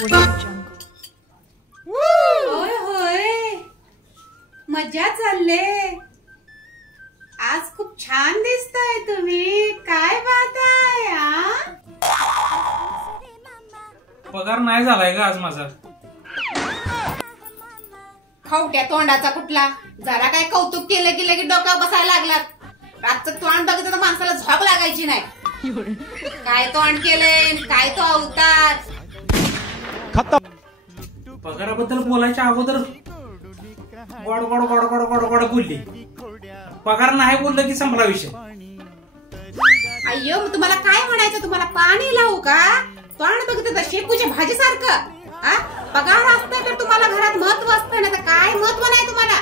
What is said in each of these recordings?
होय होय, मजा चालले. आज खूप छान दिसताय तुम्ही. काय बात आहे? पगार नाही झालाय का आज माझा? खावट्या तोंडाचा कुठला. जरा काय कौतुक केलं की लगेच डोक्यावर बसायला लागलात. रातचं तोंड बघितलं तर माणसाला झोप लागायची नाही. काय तोंड केलंय, काय तो अवतार. पगाराबद्दल बोलायच्या अगोदर गोड गोड गोड गोड गोड गोड बोलली. पगार नाही बोललं की संपला विषय. अय्यो, मग तुम्हाला काय म्हणायचं? तुम्हाला पाणी लावू का? तोंड बघितलं तर शेपूच्या भाजी सारखं. पगार असतं तर तुम्हाला घरात महत्व असतं ना. तर काय महत्व नाही तुम्हाला.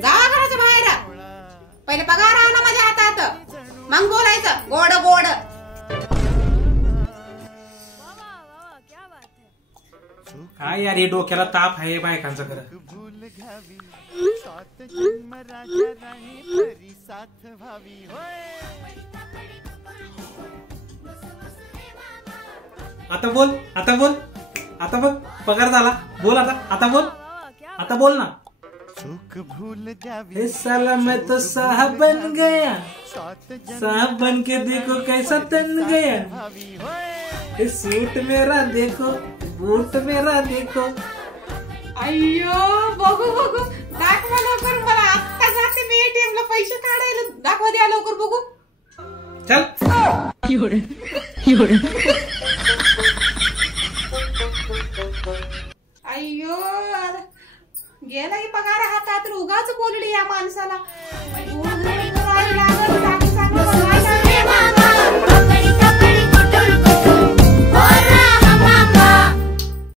जावा घराच्या बाहेर. पहिले पगार आणा माझ्या हातात, मग बोलायचं गोड गोड. काय यार, हे डोक्याला ताप आहे बायकांचा. खरं आता बोल, आता बोल, आता बघ पगार झाला. बोल आता बोल, आता बोल ना. इस साला मैं तो साहब बन गया, साहब बन के देखो कैसा तन गया. इस सूट मेरा देखो, बूट मेरा देखो. अय्यो, बघू बघू, दाखवा लवकर. मला आत्ता जाते मी ATM ला पैसे काढायला. दाखवा, द्या लवकर बघू. चल. अय्यो, गेला की पगार हातात. उगाच बोलली या माणसाला.